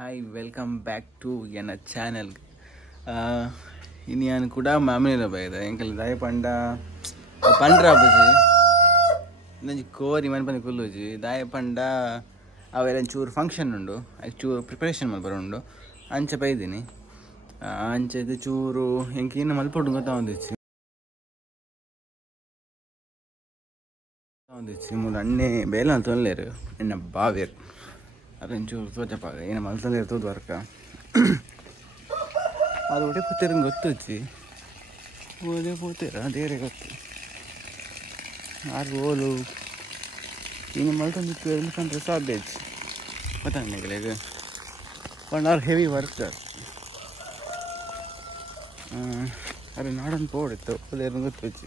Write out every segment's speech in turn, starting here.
Hi welcome back to ಎನ್ನ channel. ಇನ್ನು ನಾನು ಕೂಡ ಮಾಮೂಲಿ ಬೈದ ಎಂಕಲ್ ದಾಯ ಪಂಡ ಪಂಡ್ರ ಬಜಿ ನಂಜಿ ಕೋರಿ ಮನೆ ಬಂದು ಕುಲ್ಲುಜಿ ದಾಯ ಪಂಡ ಅವೆಲ್ಲ ಚೂರು ಫಂಕ್ಷನ್ ಉಂಡು ಅದು ಚೂರು ಪ್ರಿಪರೇಷನ್ ಮಾಡಿ ಬರೋಂಡು ಅಂಚೆ ಬೈದೀನಿ. ಅಂಚೆದು ಚೂರು ಎಂಕ ಇನ್ನು ಮಲ್ಪೊಟ್ಟು ಗೊತ್ತಾವಂದಿಚ್ಚಿ ಮೂರು ಅಣ್ಣೆ ಬೇಲ ಅಂತ ತೊಂದ್ಲೇರು ಎನ್ನ ಬಾವೇರು ಅದೊಂಚೂರು ತೋಚಪ್ಪ ಏನು ಮಲ್ತಂದು ಇರ್ತದೆ ವರ್ಕ ಅದು ಒಡೆ ಪೂತಿರ ಗೊತ್ತುಚ್ಚಿ ಓದೇ ಪೂತೀರ ದೇರೆ ಗೊತ್ತು ಆರು ಓಲು ಇನ್ನು ಮಲ್ತಂದಿತ್ತು ಕಂಡ್ರೆ ಸಾಬೇಜ್ ಗೊತ್ತಾಗ ಈಗ 1 hour ಹೆವಿ ವರ್ಕ್ ಅದು ನಾಡನ್ನು ಪೋಡಿತ್ತು ಓದೇ ಗೊತ್ತುಚ್ಚಿ.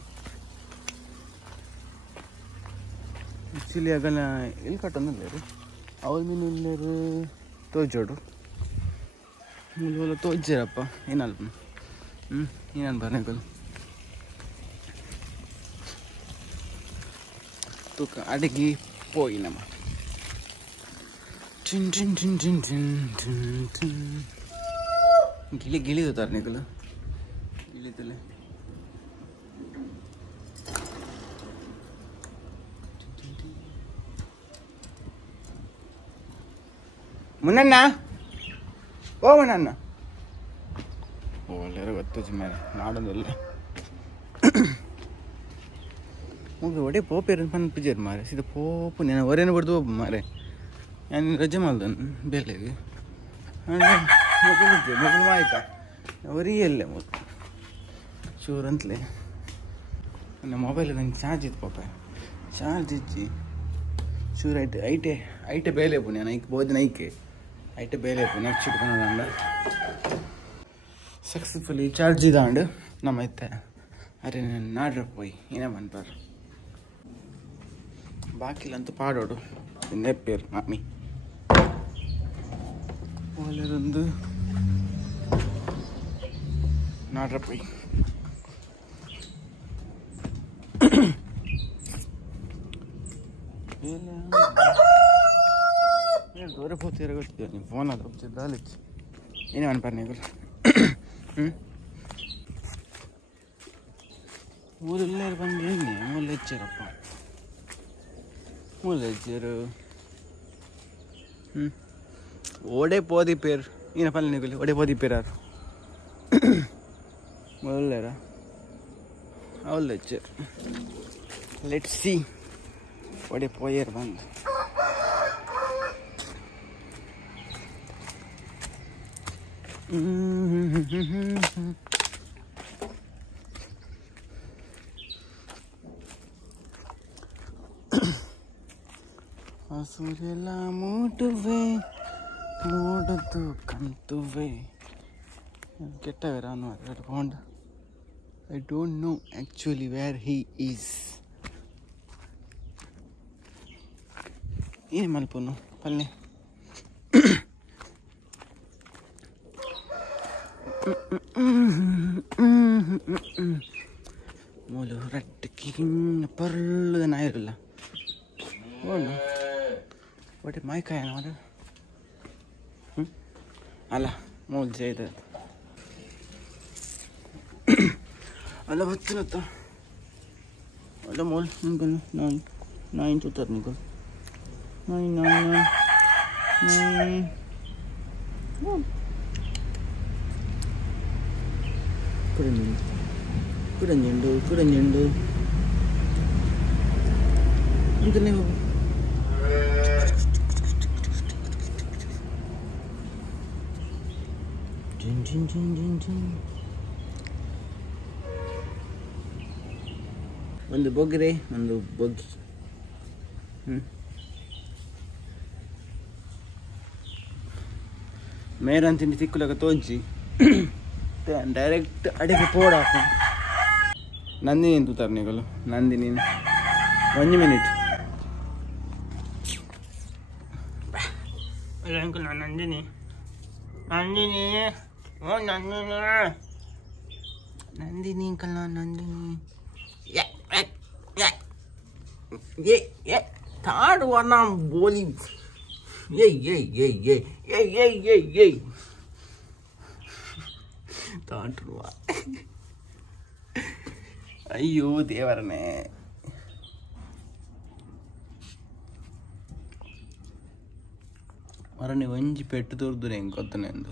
ಆ್ಯಕ್ಚುಲಿ ಆಗಲ್ಲ ಇಲ್ಲಿ ಕಟ್ಟೊಂದಿಲ್ಲ ಅವ್ರ ಮೀನು ಇಲ್ಲರು ತೋಜೋಡು ಮುಲ್ಲ ತೋಜ್ಜಿರಪ್ಪ ಏನಲ್ಪ ಏನನ್ ಬರ್ನೇಕಲ್ ತೂಕ ಅಡಿಗೆ ಪೋಯಿ ನಮ್ಮ tin tin tin tin tin tin tin ಗಿಳಿ ತರ್ನಿಕಲ್ ಗಿಳಿತಲೆ ಮುನ್ನಣ್ಣ ಓ ಮುನ್ನಣ್ಣ ಒಳ್ಳೆಯ ಗೊತ್ತು ಮೇಲೆ ನಾಡೊಂದಿಲ್ಲ ಮುಗಿ ಒಡೆ ಪೋಪೇರು ಪನ್ಪಿಜರ್ ಮಾರೆ ಸೀದಾ ಪೋಪು ನಾನು ಹೊರೇನು ಬಿಡ್ದು ಹೋಗು ಮಾರೆ ನಾನು ರಜೆ ಮಾಡ್ದೆ ಬೇಲೆಗೆ ಮಗು ಆಯ್ತಾ ಅವರಿಯಲ್ಲೇ ಮೊದಲು ಚೂರು ಅಂತಲೇ ನನ್ನ ಮೊಬೈಲ್ ನಂಗೆ ಚಾರ್ಜ್ ಇತ್ತು ಪಾಪ ಚಾರ್ಜ್ ಇಚ್ಚಿ ಚೂರು ಐಟೆ ಬೇಲೆ ಪು ನಾನು ಐಕ್ ಬೋದಿನ ಐಕೆ ಐಟೆ ಬೇಲೆ ಪು ನೆಕ್ಸ್ಟ್ ಚಿಟ್ಕೊಂಡ ಸಕ್ಸಸ್ಫುಲಿ ಚಾರ್ಜ್ ಇದಾಂಡು ನಮ್ಮ ಐತೆ ಅರೆ ನಾನು ನಾಡ್ರ ಪೋಯಿ ಏನೇ ಬಂದ್ಬಾರ ಬಾಕಿಲಂತೂ ಪಾಡೋಡು ನೆಪ್ಪೇರು ಮಾಮಿ ಒಳ್ಳೆಯದೊಂದು ನಾಡ್ರ ಪೋಯಿ ದೂರ ಹೋಗ್ತೀರ ಗೊತ್ತಿದ್ದೆ ನೀವು ಫೋನ್ ಆದ್ರೆ ಹೋಗ್ತಿದ್ದ ಅಲ್ಲಿಚ್ಚಿ ಏನೇ ಅನ್ಪಾರ ನೀವು ಮೂಲೆಲ್ಲರೂ ಬಂದು ಏನೇ ಮೂಲೆ ಹೆಚ್ಚಾರಪ್ಪ ಮೂಲೆ ಹೆಚ್ಚಾರು ಒಡೆ ಪೋದಿ ಪೇರು ಏನಪ್ಪ ಅಲ್ಲಿ ನೀವು ಒಡೆ ಪೋದಿ ಪೇರಾರು ಮೊದಲಾರ ಅವಳು ಹೆಚ್ಚಾರು ಲೆಟ್ ಸಿ ಒಡೆ ಪೋಯರ್ ಬಂದು ಹಸುರೆಲ್ಲ ಮೂಟುವೆ ಮೂಡದು ಕಂತುವೆ ಕೆಟ್ಟವೇರ ಅನ್ನೋ I don't know actually where he is. ಏನು ಮಲ್ಪನು ಪಲ್ಲೆ ಮೂಲು ರಟ್ಟಿಗೆ ಪರ್ಲದ ನಾಯಿರಲ್ಲ ಓಡು ಒಟ್ಟೆ ಮಾಯ್ಕಾಯ ಮಾಡ ಅಲ್ಲ ಮೂಲು ಜೈದ ಅಲ್ಲ ಬತ್ತಿನತ್ತ ಅಲ್ಲ ಮೂಲ್ ನಿಂಕಲ್ ನಾಯಿನ್ ತೂತಾರ ನಿಂಕಲ್ ನಾಯಿ ಕುಡಂಜುಂಡು ಅಂತಲೇ ಹೋಗು ಒಂದು ಬೊಗ್ರೆ ಒಂದು ಬೊಗ್ಗಿ ಮೇರನ್ ತಿಂಡಿ ತಿಕ್ಕುಲಕ ತೋಂಚಿ ಡೈರೆಕ್ಟ್ ಅಡಿಗೆ ಪೋಡಾಕು ನಂದಿನಿ ತೂತಾರ ನೀಗಲು ನಂದಿನಿ 1 minute ಅಲ್ಲ ಅಂಕಲ್ ನಾನು ನಂದಿನಿ ಓ ನಂದಿನಿ ಅಂಕಲ್ ನಾನು ನಂದಿನಿ ತಾಡುವ ನಾ ಬೋಲಿ ಏಯ್ ತಾಂಟ್ರುವ. ಅಯ್ಯೋ ದೇವರನೇ. ಮರನೆ ಒಂಜಿ ಪೆಟ್ಟು ತೋರ್ದು ಹೆಂಗೆ ಗೊತ್ತನೆ ಅಂದು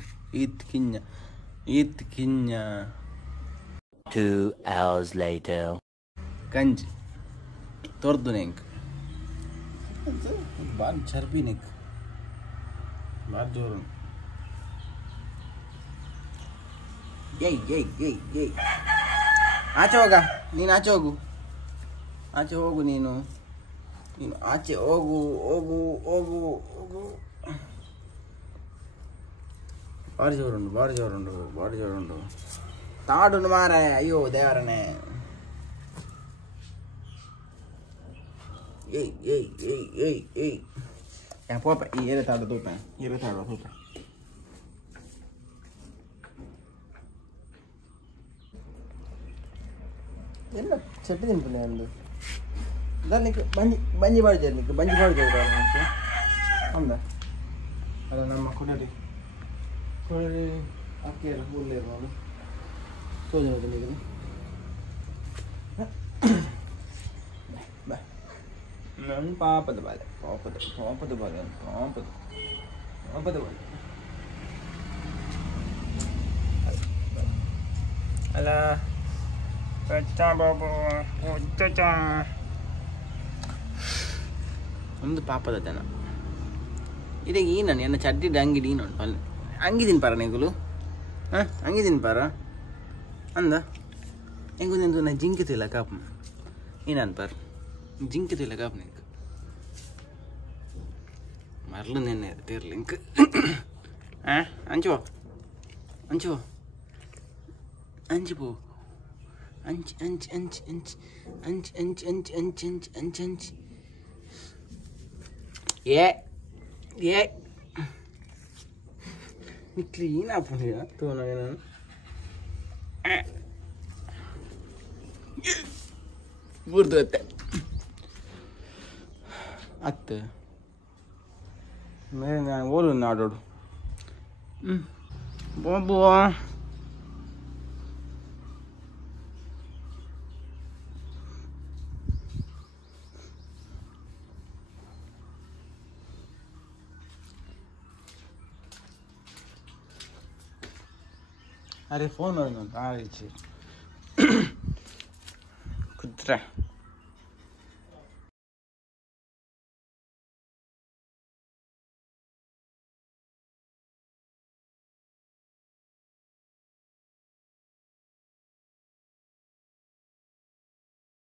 ಈತ್ ಕಿಂಜ 2 hours later. ಗಂಜಿ ತೋರ್ದು ಹೆಂಗೆ ಬಾರಿ ಚರ್ಬಿ ನೆಕ್ ಬಾರಿ ಜೋರು. ಏಯ್ ಆಚೆ ಹೋಗ, ನೀನು ಆಚೆ ಹೋಗು, ನೀನು ಆಚೆ ಹೋಗು. ಬಾರಿ ಜೋರುಂಡು ತಾಡುಂಡು ಮಾರ. ಅಯ್ಯೋ ದೇವರನೆ. ಏಯ್ ಪೋಪ ಈ ಏರೆ ತಾಡು ತೂಪ ಎಲ್ಲ చెట్టు తింటున్నా అందు దాన్ని నీకు బంజి పడిచేది అవునా అలా నమ్మ కొడరి అక్కేరు ఊర్లేరు వాళ్ళు చూడదు నీకు నన్ను పాపదు బాలే అలా ಒಂದು ಪಾಪದ ಜನ ಇದೇ ನಾನು ಎನ್ನ ಚಡ್ಡಿದ ಅಂಗಡಿ ನೋಡು ಅಂಗಿ ತಿನ್ಪಾರ ನೀಗುಲು ಅಂಗಿ ತಿನ್ಪಾರ ಅಂದ ಹೆಂಗೊಂದು ನಾ ಜಿಂಕಿತಿಲ್ಲ ಕಾಪ್ ಏನು ಅನ್ಪಾರ ಜಿಂಕಿತಿಲ್ಲ ಕಾಪ್ ನಿಂಗೆ ಮರಳು ನೆನ್ನೆ ಇರ್ತಿರ್ಲಿ ಇಂಕ್ ಅಂಚುವ ಅಂಚು ఏ నీ క్లీన్ ఆపుని తోనగా గుర్తుತ್ತೆ ಅತ್ತೆ ಮೇಲೆ ನಾನು ಓಲು ನಾಡೋಡು ಬಾಬು अरे फोन कुत्रा